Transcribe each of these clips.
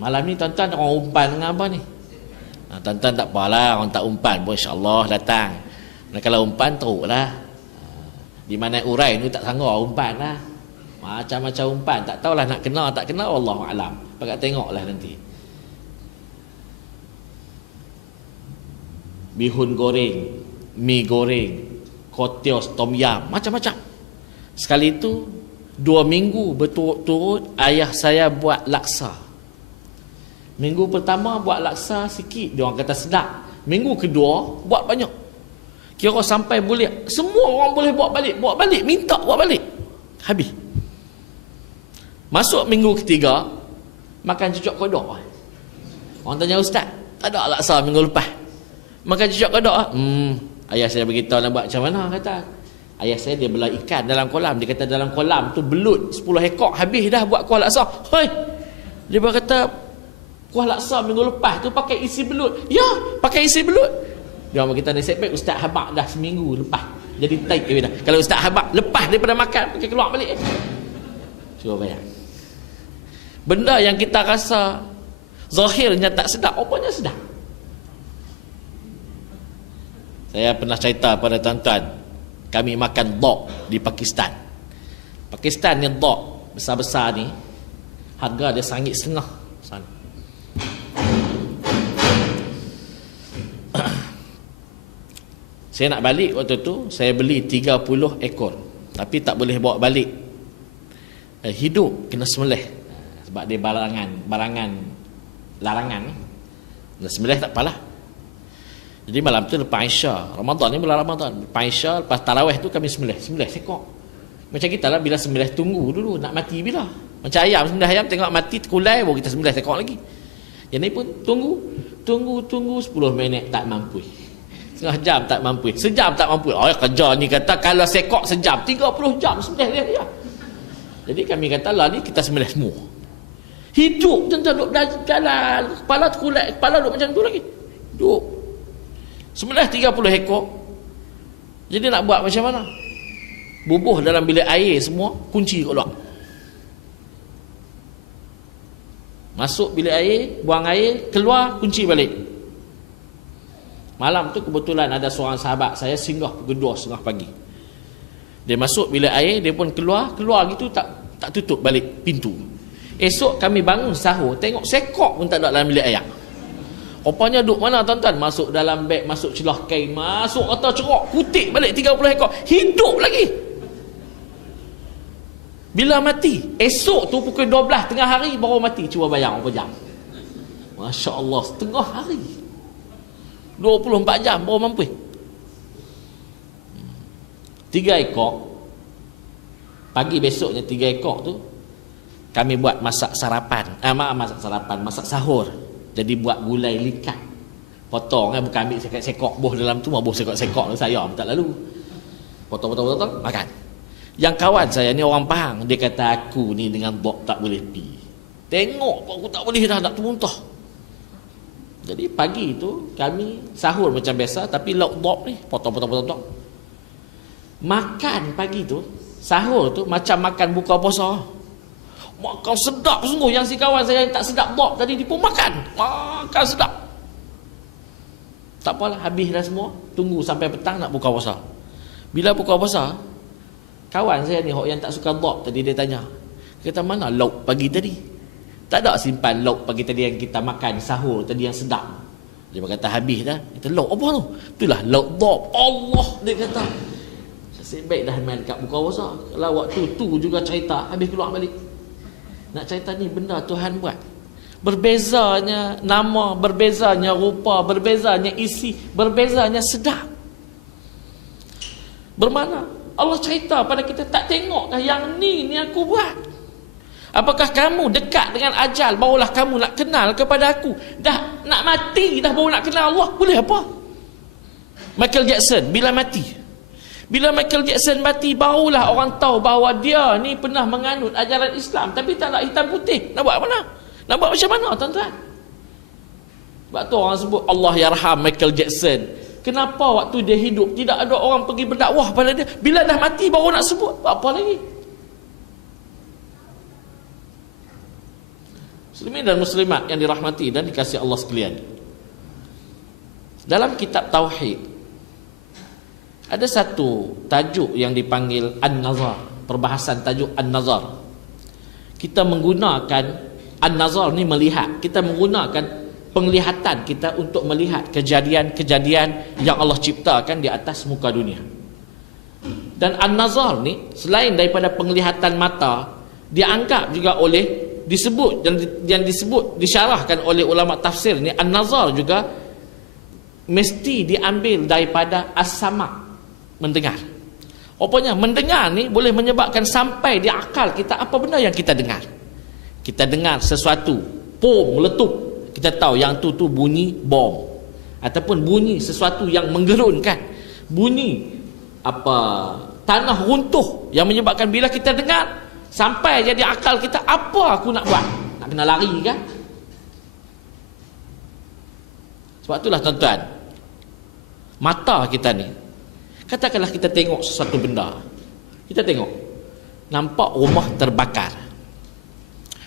Malam ni tuan-tuan orang umpan dengan apa ni? Tuan-tuan tak apalah, orang tak umpan pun insya-Allah datang. Dan kalau umpan teruklah. Di mana urai ni tak sanggup umpan lah. Macam-macam umpan, tak tahulah nak kena tak kena, wallahu alam. Pakat tengoklah nanti. Bihun goreng, mi goreng, kotios, tom yam, macam-macam. Sekali itu 2 minggu berturut-turut ayah saya buat laksa. Minggu pertama buat laksa sikit, dia orang kata sedap. Minggu kedua buat banyak. Kira sampai boleh, semua orang boleh buat balik, minta buat balik. Habis. Masuk minggu ketiga, makan cucuk kodok. Orang tanya ustaz, tak ada laksa minggu lepas. Makan cucuk kodok. Ayah saya beritahu nak buat macam mana, kata. Ayah saya dia belah ikan dalam kolam. Dia kata dalam kolam tu belut 10 ekor, habis dah buat kuah laksa. Hoi. Dia berkata kuah laksa minggu lepas tu pakai isi belut. Ya, pakai isi belut. Dia orang kita nasib baik Ustaz Habak dah seminggu lepas. Jadi taik dah. Kalau Ustaz Habak lepas daripada makan pakai keluar balik. Cuba bayang. Benda yang kita rasa zahirnya tak sedap, rupanya sedap. Saya pernah cerita pada tuan-tuan, kami makan dog di Pakistan. Pakistan ni dog besar-besar ni, harga dia RM1.5 sana. Saya nak balik waktu tu, saya beli 30 ekor. Tapi tak boleh bawa balik. Hidup kena sembelih. Sebab dia barangan larangan. Kena sembelih tak apalah. Jadi malam tu lepas Aisyah, Ramadan ni bulan Ramadan, lepas Aisyah, lepas tarawih tu kami sembelih sekok. Macam kita lah, bila sembelih tunggu dulu nak mati bila. Macam ayam, sembelih ayam tengok mati terkulai baru kita sembelih sekok lagi. Yang ni pun tunggu 10 minit tak mampu. Setengah jam tak mampu. Sejam tak mampu. Oh, kerja ni kata kalau sekok sejam, 30 jam sembelih dia. Jadi kami kata lah ni kita sembelih semua. Hidup tuan-tuan duduk jalan, kepala terkulai, kepala duduk macam tu lagi. Duduk. Sembelih 30 ekor. Jadi nak buat macam mana? Bubuh dalam bilik air semua, kunci kat luar. Masuk bilik air, buang air, keluar, kunci balik. Malam tu kebetulan ada seorang sahabat saya singgah pukul 2:30 pagi. Dia masuk bilik air, dia pun keluar gitu tak tutup balik pintu. Esok kami bangun sahur, tengok sekok pun tak ada dalam bilik air. Rupanya duduk mana tuan-tuan? Masuk dalam beg, masuk celah kain, masuk kata cerok, kutik balik 30 ekor. Hidup lagi. Bila mati? Esok tu pukul 12 tengah hari baru mati. Cuba bayang berapa jam. Masya Allah, setengah hari. 24 jam baru mampu. 3 ekor. Pagi besoknya 3 ekor tu kami buat masak sarapan. Masak sahur. Jadi buat gulai likat. Potong bukan ambil sekok boh dalam tu, boh sekok saya tak lalu. Potong makan. Yang kawan saya ni orang Pahang, dia kata aku ni dengan bok tak boleh pi. Tengok aku tak boleh dah nak muntah. Jadi pagi tu kami sahur macam biasa tapi lauk bok ni potong. Makan pagi tu, sahur tu macam makan buka puasa. Makan sedap sungguh. Yang si kawan saya yang tak sedap bok tadi dia pun makan sedap. Tak apalah, habis dah semua. Tunggu sampai petang nak buka puasa. Bila buka puasa, kawan saya ni yang tak suka bok tadi dia tanya, dia kata mana lauk pagi tadi? Tak ada simpan lauk pagi tadi yang kita makan sahur tadi yang sedap. Dia berkata habis dah. Kita lauk apa tu? Itulah lauk bok. Allah, dia kata. Nasib baik dah main dekat buka puasa. Kalau waktu tu juga cerita habis keluar balik. Nak cerita ni benda Tuhan buat. Berbezanya nama, berbezanya rupa, berbezanya isi, berbezanya sedap. Bermakna Allah cerita pada kita, tak tengok yang ni aku buat. Apakah kamu dekat dengan ajal barulah kamu nak kenal kepada aku? Dah nak mati dah baru nak kenal Allah, boleh apa? Michael Jackson bila mati, bila Michael Jackson mati, barulah orang tahu bahawa dia ni pernah menganut ajaran Islam. Tapi tak nak hitam putih. Nak buat mana? Nak buat macam mana tuan-tuan? Sebab tu orang sebut Allah yarham Michael Jackson. Kenapa waktu dia hidup tidak ada orang pergi berdakwah pada dia? Bila dah mati baru nak sebut. Apa lagi? Muslimin dan muslimat yang dirahmati dan dikasihi Allah sekalian, dalam kitab Tauhid ada satu tajuk yang dipanggil An-Nazar. Perbahasan tajuk An-Nazar. Kita menggunakan An-Nazar ni melihat. Kita menggunakan penglihatan kita untuk melihat kejadian-kejadian yang Allah ciptakan di atas muka dunia. Dan An-Nazar ni selain daripada penglihatan mata, dianggap juga oleh disebut dan disebut disyarahkan oleh ulama tafsir ni, An-Nazar juga mesti diambil daripada as-sama', mendengar. Rupanya mendengar ni boleh menyebabkan sampai di akal kita apa benda yang kita dengar. Kita dengar sesuatu, bom meletup, kita tahu yang tu bunyi bom, ataupun bunyi sesuatu yang menggerunkan, bunyi tanah runtuh, yang menyebabkan bila kita dengar sampai jadi akal kita, apa aku nak buat? Nak kena lari kan? Sebab itulah tuan-tuan, mata kita ni, katakanlah kita tengok sesuatu benda, kita tengok nampak rumah terbakar.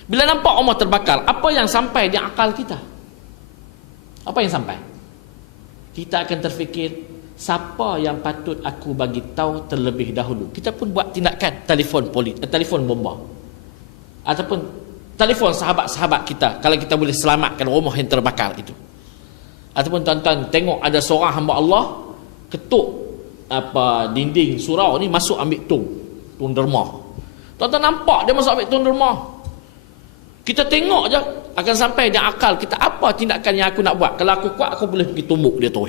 Bila nampak rumah terbakar, apa yang sampai di akal kita? Apa yang sampai? Kita akan terfikir, siapa yang patut aku bagi tahu terlebih dahulu? Kita pun buat tindakan telefon bomba, ataupun telefon sahabat-sahabat kita kalau kita boleh selamatkan rumah yang terbakar itu. Ataupun tuan-tuan tengok ada seorang hamba Allah ketuk dinding surau ni, masuk ambil tung derma. Tuan-tuan nampak dia masuk ambil tung derma. Kita tengok je akan sampai di akal kita, apa tindakan yang aku nak buat? Kalau aku kuat, aku boleh pergi tumbuk dia tu.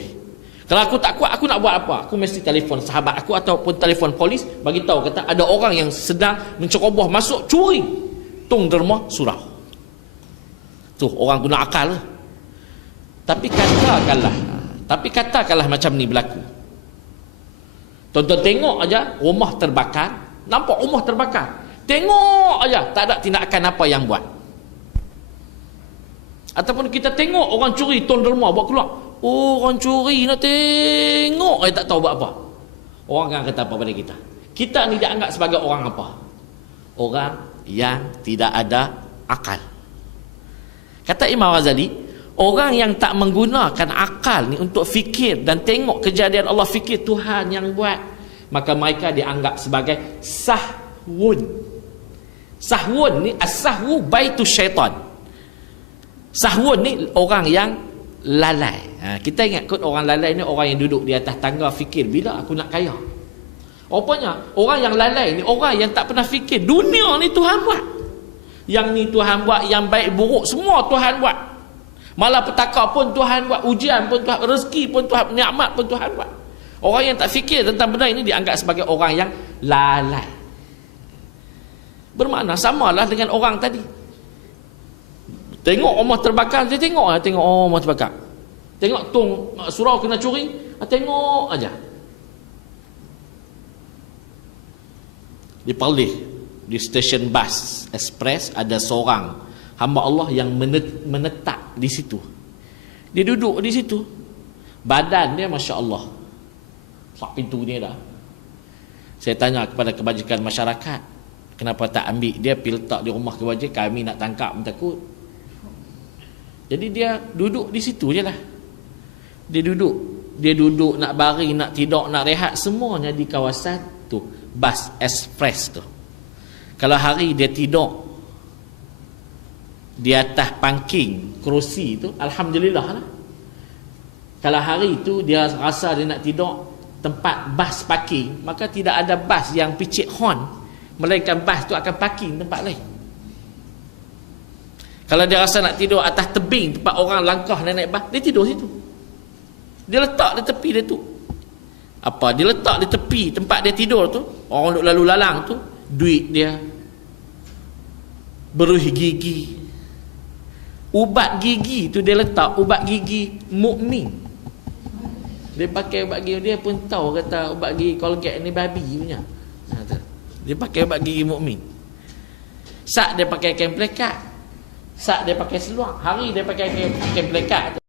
Kalau aku tak kuat, aku nak buat apa? Aku mesti telefon sahabat aku ataupun telefon polis, bagi tahu kata ada orang yang sedang menceroboh masuk curi tung derma surau. Tu orang guna akal. Tapi katakanlah macam ni berlaku. Tuan-tuan tengok aja rumah terbakar, nampak rumah terbakar, tengok aja, tak ada tindakan apa yang buat. Ataupun kita tengok orang curi tung derma bawa keluar, orang curi nak tengok, tak tahu buat apa. Orang akan kata apa pada kita? Kita ni dianggap sebagai orang apa? Orang yang tidak ada akal. Kata Imam Ghazali, orang yang tak menggunakan akal ni untuk fikir dan tengok kejadian Allah, fikir Tuhan yang buat, maka mereka dianggap sebagai sahwun. Sahwun ni, as-sahwu baitu syaitan. Sahwun ni orang yang lalai. Kita ingat kot orang lalai ni orang yang duduk di atas tangga fikir, bila aku nak kaya. Rupanya orang yang lalai ni orang yang tak pernah fikir dunia ni Tuhan buat. Yang ni Tuhan buat, yang baik buruk semua Tuhan buat. Malapetaka pun Tuhan buat, ujian pun Tuhan, rezeki pun Tuhan, nikmat pun Tuhan buat. Orang yang tak fikir tentang benda ini dianggap sebagai orang yang lalai. Bermakna samalah dengan orang tadi. Tengok rumah terbakar, dia tengok rumah terbakar. Tengok tung surau kena curi, tengok aja. Di Perlis, di stesen bas ekspres, ada seorang hamba Allah yang menetap di situ. Dia duduk di situ, badan dia Masya Allah, sak pintu ni dah. Saya tanya kepada kebajikan masyarakat, kenapa tak ambil dia pergi letak di rumah kebajikan, kami nak tangkap, takut. Jadi dia duduk di situ je lah. Dia duduk nak baring, nak tidur, nak rehat, semuanya di kawasan tu, bas ekspres tu. Kalau hari dia tidur di atas pangking kerusi tu, alhamdulillah lah. Kalau hari tu dia rasa dia nak tidur tempat bas parking, maka tidak ada bas yang picit horn, melainkan bas tu akan parking tempat lain. Kalau dia rasa nak tidur atas tebing tempat orang langkah naik bas, dia tidur situ. Dia letak di tepi dia tu. Dia letak di tepi tempat dia tidur tu, orang duk lalu lalang tu, duit dia, beruh gigi, ubat gigi tu dia letak, ubat gigi mukmin. Dia pakai ubat gigi, dia pun tahu kata ubat gigi Colgate ni babi punya. Dia pakai ubat gigi mukmin. Sak dia pakai kain plekat, sak dia pakai seluar, hari dia pakai kain plekat tu.